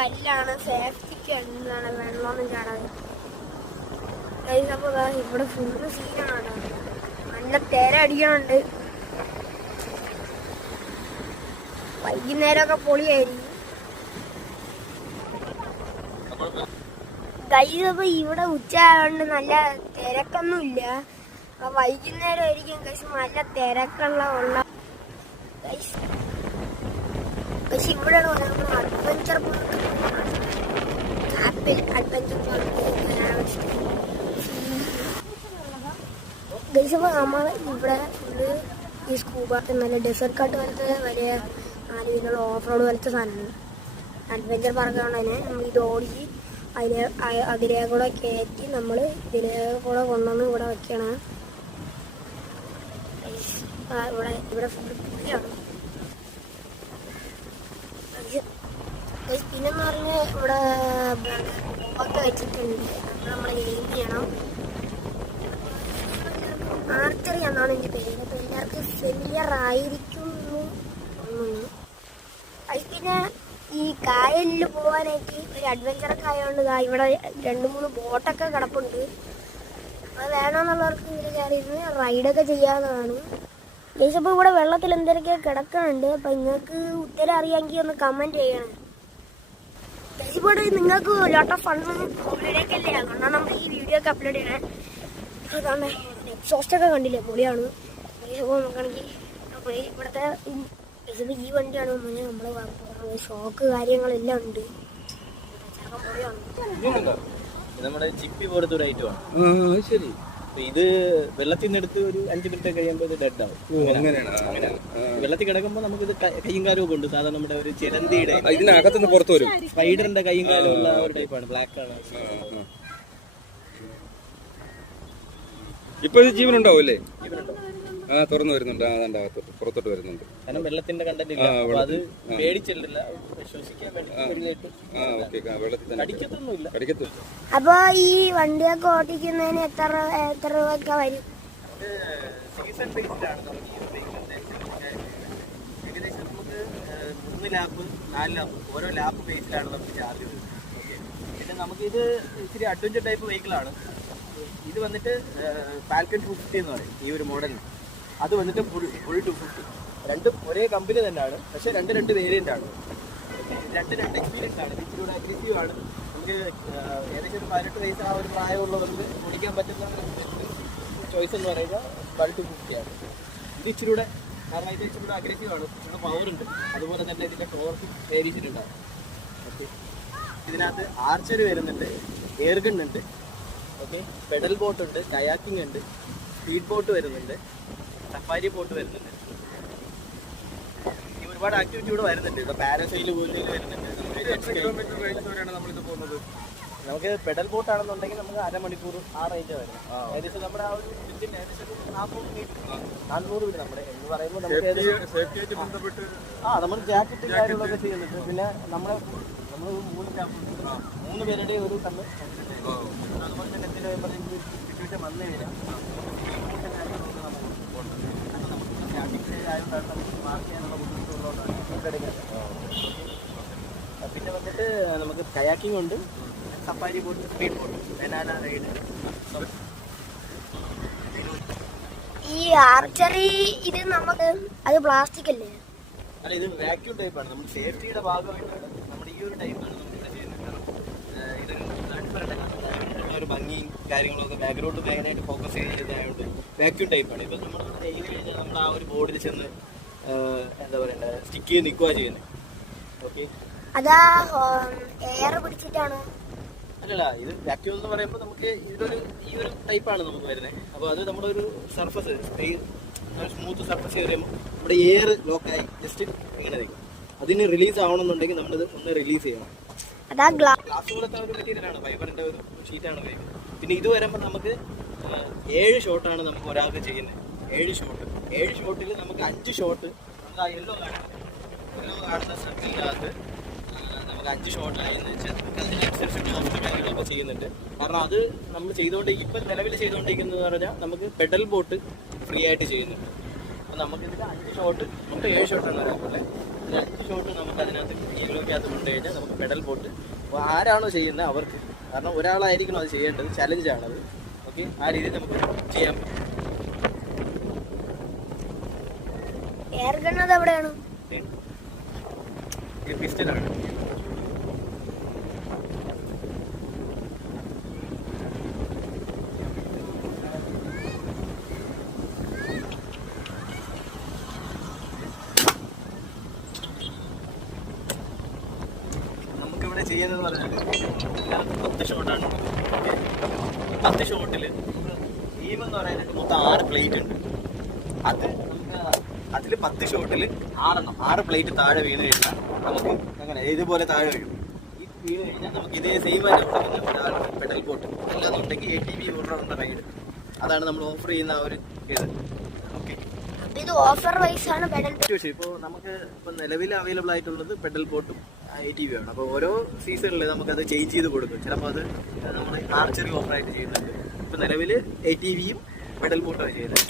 കല്ലാണ്, സേഫ്റ്റിക്ക് എന്താണ് വെള്ളമൊന്നും ചാടാതെ. അപ്പോൾ ഇവിടെ ഫുള്ള് സീനാണ്, നല്ല തിര അടിക്കാനുണ്ട്. വൈകുന്നേരമൊക്കെ പൊളിയായിരിക്കും. അപ്പൊ ഇവിടെ ഉച്ച ആയതുകൊണ്ട് നല്ല തിരക്കൊന്നുമില്ല. വൈകുന്നേരം ആയിരിക്കും നല്ല തിരക്കുള്ള പക്ഷെ ഇവിടെയാണ് നമ്മൾ adventure park, apple adventure park. അപ്പോൾ നമ്മൾ ഇവിടെ ഫുള്ള് ഈ സ്കൂബ നല്ല ഡെസേർട്ട് കാട്ട് പോലത്തെ വലിയ 4 വീലുള്ള ഓഫ് റോഡ് പോലത്തെ സാധനമാണ്. അഡ്വഞ്ചർ പാർക്കാണ്. അതിനെ നമ്മൾ ഇത് ഓടിച്ച് അതിലേ കൂടെ കയറ്റി നമ്മൾ ഇതിലേ കൂടെ കൊണ്ടുവന്ന് ഇവിടെ വെക്കണം. ഇവിടെ ഫുള്ള് പുള്ളിയാണ്. പിന്നെന്ന് പറഞ്ഞാൽ ഇവിടെ ഒക്കെ വെച്ചിട്ടുണ്ട്. നമ്മൾ ഗെയിം ചെയ്യണം. ആർച്ചറി എന്നാണ് എൻ്റെ പേര്. അപ്പോൾ എല്ലാവർക്കും ഫെമിലിയർ ആയിരിക്കും തോന്നുന്നു. അത് പിന്നെ ഈ കായലിൽ പോകാനായിട്ട് ഒരു അഡ്വഞ്ചറൊക്കെ ആയതുകൊണ്ട് ഇവിടെ 2-3 ബോട്ടൊക്കെ കിടപ്പുണ്ട്. അത് വേണമെന്നുള്ളവർക്ക് ഇതിൽ കയറിയിരുന്ന് റൈഡൊക്കെ ചെയ്യാവുന്നതാണ്. ജയിച്ചപ്പോൾ ഇവിടെ വെള്ളത്തിൽ എന്തൊക്കെ കിടക്കുന്നുണ്ട്. അപ്പം നിങ്ങൾക്ക് ഉത്തരം അറിയാമെങ്കിൽ ഒന്ന് കമൻറ്റ് ചെയ്യണം. ജയിച്ചപ്പോൾ നിങ്ങൾക്ക് ലോട്ട് ഓഫ് ഫണ്ണ് ഹോളിഡേക്ക് അല്ലേ, അതുകൊണ്ടാണ് നമ്മൾ ഈ വീഡിയോ ഒക്കെ അപ്ലോഡ് ചെയ്യണേ. അതാണ് എക്സോസ്റ്റൊക്കെ കണ്ടില്ലേ, പൊളിയാണ്. ജയിച്ചപ്പോൾ നോക്കുകയാണെങ്കിൽ അപ്പോൾ ഇവിടുത്തെ ഈ വണ്ടിയാണ് നമ്മൾ ഷോക്ക് കാര്യങ്ങളെല്ലാം ഉണ്ട്. നമ്മുടെ ചിപ്പി പോലത്തെ ഒരു ഐറ്റമാണ്. ശരി, ഇത് വെള്ളത്തിൽ നിന്ന് എടുത്ത് ഒരു 5 മിനിറ്റ് കഴിയുമ്പോൾ ഇത് ഡെഡ് ആവും. വെള്ളത്തിൽ കിടക്കുമ്പോൾ നമുക്കിത് കയ്യും കാലും ഒക്കെ ഉണ്ട്. സാധാരണ നമ്മുടെ ഒരു ചിലന്തിയുടെ ഇതിനകത്തുനിന്ന് പുറത്തു വരും. സ്പൈഡറിന്റെ കയ്യും കാലും ഉള്ള ഒരു ടൈപ്പാണ്, ബ്ലാക്ക് ആണ്. ഇപ്പൊ ജീവനുണ്ടാവും അല്ലേ? തുറന്നു വരുന്നുണ്ട്, അകത്ത് പുറത്തോട്ട് വരുന്നുണ്ട്. കാരണം വെള്ളത്തിന്റെ കണ്ടന്റ് ഇല്ല, അത് പേടിച്ചിട്ടില്ല, ശ്വസിക്കാൻ വേണ്ടി. അപ്പൊ ഈ വണ്ടിയൊക്കെ ഓടിക്കുന്നതിന് എത്ര രൂപയൊക്കെ വരും? സീസൺ ബേസിലാണ് നമുക്ക് ഈ വെഹിക്കിളിന്റെ ഏകദേശം നമുക്ക് 3 ലാപ്പ് 4 ലാപ്പ് ഓരോ ലാപ്പ് ബേസിലാണ് നമുക്ക് ചാർജ് ചെയ്തത്. ഓക്കെ, പിന്നെ നമുക്കിത് ഇച്ചിരി അഡ്വഞ്ചർ ടൈപ്പ് വെഹിക്കിളാണ്. ഇത് വന്നിട്ട് ഫാൽക്കൺ 250 എന്ന് പറയും ഈ ഒരു മോഡലിന്. അത് വന്നിട്ട് ഫുൾ 250. രണ്ടും ഒരേ കമ്പനി തന്നെയാണ്, പക്ഷെ 2 വേരിയന്റ് ആണ്. 2 എക്സ്പീരിയൻസ് ആണ്. ഇച്ചിരി കൂടെ അഗ്രസീവ് ആണ്. നമുക്ക് ഏകദേശം ഒരു 18 വയസ്സ് ആ ഒരു പ്രായമുള്ളവർക്ക് ഓടിക്കാൻ പറ്റുന്ന ചോയ്സ് എന്ന് പറയുന്നത് 250 ആണ്. ഇത് ഇച്ചിരി കൂടെ, കാരണം ഇത് ഇച്ചിരി കൂടെ അഗ്രസീവ് ആണ്, ഇച്ചിരി പവർ ഉണ്ട്. അതുപോലെ തന്നെ ഇതിന്റെ ടോർക്ക് വേരിച്ചിട്ടുണ്ടാകും. ഓക്കെ, ഇതിനകത്ത് ആർച്ചറി വരുന്നുണ്ട്, എയർഗൺ ഉണ്ട്, ഓക്കെ, പെഡൽ ബോട്ട് ഉണ്ട്, കയാക്കിംഗ് ഉണ്ട്, സ്പീഡ് ബോട്ട് വരുന്നുണ്ട്, സഫാരി ബോട്ട് വരുന്നുണ്ട്. ഈ ഒരുപാട് ആക്ടിവിറ്റി ഇവിടെ വരുന്നുണ്ട്. ഇപ്പോൾ പാരസൈല് പോലും വരുന്നുണ്ട്. നമുക്ക് പെഡൽ ബോട്ട് ആണെന്നുണ്ടെങ്കിൽ നമുക്ക് 1/2 മണിക്കൂർ ആ റേഞ്ച് വരുന്നത്. ഏകദേശം നമ്മുടെ ആ ഒരു ഏകദേശം 400 മീറ്റർ നമ്മുടെ എന്ന് പറയുമ്പോൾ നമുക്ക് നമ്മൾ ജാക്കറ്റും കാര്യങ്ങളൊക്കെ ചെയ്യുന്നുണ്ട്. പിന്നെ നമ്മൾ 3 പേരുടെ ഒരു കണ്ണ്, അതുപോലെ തന്നെ എന്തെങ്കിലും എമർജൻസി സിറ്റുവേഷൻ വന്നു കഴിഞ്ഞാൽ പിന്നെ വന്നിട്ട് നമുക്ക് കയാക്കിംഗ് ഉണ്ട്, safari boat, speed boat, banana ride. ഈ ആർച്ചറി ഇത് നമുക്ക് അത് പ്ലാസ്റ്റിക് അല്ലേ? അല്ല, ഇത് വാക്യൂം ടൈപ്പാണ്. നമ്മൾ സേഫ്റ്റിയുടെ ഭാഗമായിട്ടാണ് നമ്മൾ ഈ ഒരു ടൈപ്പാണ് നമ്മളിവിടെ ചെയ്യുന്നത്. കാരണം ഒരു ഭംഗിയും കാര്യങ്ങളൊക്കെ ബാക്ക്ഗ്രൗണ്ട് മെയിനായിട്ട് ഫോക്കസ് ചെയ്തതായതുകൊണ്ട് വാക്യൂം ടൈപ്പാണ്. ഇപ്പം നമ്മൾ ചെയ്ത് കഴിഞ്ഞാൽ നമ്മൾ ആ ഒരു ബോർഡിൽ ചെന്ന് എന്താ പറയണ്ട സ്റ്റിക്ക് ചെയ്ത് നിൽക്കുക ചെയ്യുന്നത്. ഓക്കെ, അതാ എയർ പിടിച്ചിട്ടാണ്. അല്ലല്ല, ഇത് വാക്യൂം എന്ന് പറയുമ്പോൾ നമുക്ക് ഈ ഒരു ടൈപ്പാണ് നമുക്ക് വരുന്നത്. അപ്പോൾ അത് നമ്മുടെ ഒരു സർഫസ് സ്മൂത്ത് സർഫസ് ചെയ്യുമ്പോൾ നമ്മുടെ എയർ ലോക്കായി ജസ്റ്റ് ഇങ്ങനെ നിൽക്കും. അതിന് റിലീസ് ആവണമെന്നുണ്ടെങ്കിൽ നമ്മളിത് ഒന്ന് റിലീസ് ചെയ്യണം. ഗ്ലാസ് പോലത്തെ ഒരു മെറ്റീരിയലാണ്, ഫൈബറിന്റെ ഒരു ഷീറ്റാണ് ഉപയോഗിക്കുന്നത്. പിന്നെ ഇത് വരുമ്പോൾ നമുക്ക് 7 ഷോട്ടാണ് നമുക്ക് ഒരാൾക്ക് ചെയ്യുന്നത്. 7 ഷോട്ടിൽ നമുക്ക് 5 ഷോട്ട് നമുക്ക് ആ യെല്ലോ കാണുന്ന സർക്കിളിനകത്ത് നമുക്ക് 5 ഷോട്ടായെന്ന് വെച്ചാൽ അതിനനുസരിച്ച് കാര്യങ്ങളൊക്കെ ചെയ്യുന്നുണ്ട്. കാരണം അത് നമ്മൾ ഇപ്പം നിലവിൽ ചെയ്തുകൊണ്ടിരിക്കുന്നത് പറഞ്ഞാൽ നമുക്ക് പെഡൽ ബോട്ട് ഫ്രീ ആയിട്ട് ചെയ്യുന്നുണ്ട്. അപ്പോൾ നമുക്കിതിൽ 5 ഷോട്ട് മൊത്തം 7 ഷോട്ടാണ് വരുന്നത്. ഒരു 5 ഷോട്ട് നമുക്ക് അതിനകത്ത് വീഡിയോയ്ക്കകത്ത് കൊണ്ടുകഴിഞ്ഞാൽ നമുക്ക് പെഡൽ ബോട്ട് അപ്പോൾ ആരാണോ ചെയ്യുന്നത് അവർക്ക്, കാരണം ഒരാളായിരിക്കണം അത് ചെയ്യേണ്ടത്, ചലഞ്ചാണത്. ഓക്കെ, ആ രീതിയിൽ നമുക്ക് ചെയ്യാൻ പറ്റും. എയർ ഗൺ അത് എവിടെയാണ്? ഇത് പിസ്റ്റലാണ്. നമുക്കിവിടെ ചെയ്യുന്നത് പറഞ്ഞാൽ 10 ഷോട്ടാണ്. ഓക്കെ, 10 ഷോട്ടിൽ ടീം എന്ന് പറയുന്നത് മൊത്തം 6 പ്ലേറ്റ് ഉണ്ട്. അത് നമുക്ക് അതിൽ 10 ഷോട്ടിൽ 6 പ്ലേറ്റ് താഴെ വീണ് കഴിഞ്ഞാൽ നമുക്ക് അങ്ങനെ ഇതുപോലെ താഴെ വീഴും. ഈ വീണ് കഴിഞ്ഞാൽ നമുക്ക് ഇതേ സെയിം ആയിട്ട് കൊടുക്കുന്ന പെഡൽ ബോട്ട് അല്ലാന്നുണ്ടെങ്കിൽ ATV ഓർഡർ റൈഡ്. അതാണ് നമ്മൾ ഓഫർ ചെയ്യുന്ന ആ ഒരു ഇത്. ഓക്കെ, ഇത് ഓഫർ വൈസ് ആണ് പെഡൽ. ഇപ്പോൾ നമുക്ക് ഇപ്പം നിലവിൽ അവൈലബിൾ ആയിട്ടുള്ളത് പെഡൽ ബോട്ടും ATV ആണ്. അപ്പോൾ ഓരോ സീസണിൽ നമുക്കത് ചേഞ്ച് ചെയ്ത് കൊടുക്കും. ചിലപ്പോൾ അത് നമ്മൾ ആർച്ചറി ഓഫറായിട്ട് ചെയ്യുന്നുണ്ട്. ഇപ്പം നിലവിൽ ATVയും പെഡൽ ബോട്ടുമാണ് ചെയ്യുന്നത്.